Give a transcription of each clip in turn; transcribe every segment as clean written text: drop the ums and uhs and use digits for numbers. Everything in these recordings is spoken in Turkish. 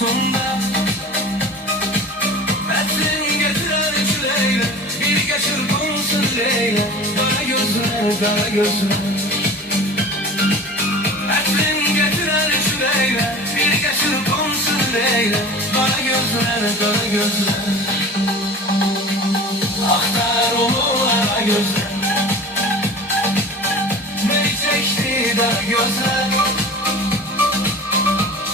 kokusunda. Etsin getiren şu Leyla, bir geçir konsun Leyla. Kara gözler, kara gözler. Etsin getiren şu Leyla, bir geçir konsun Leyla. Kara gözler, kara gözler. Aktar onu kara gözler. Beni çekti kara gözler.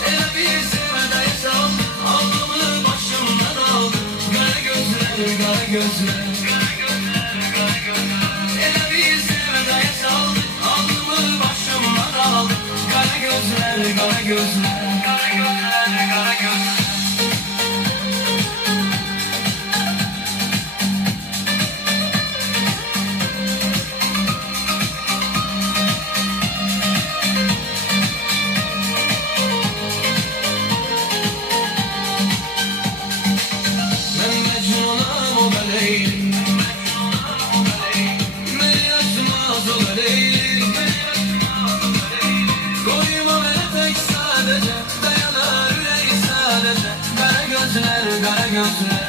Ele bir sevdaya saldı, alnımı başımdan aldı. Kara gözler, kara gözler. Ele bir sevdaya saldı, alnımı başımdan aldı. Kara gözler, kara gözler. Kara gözler, kara gözler. Kara gözler, kara gözler.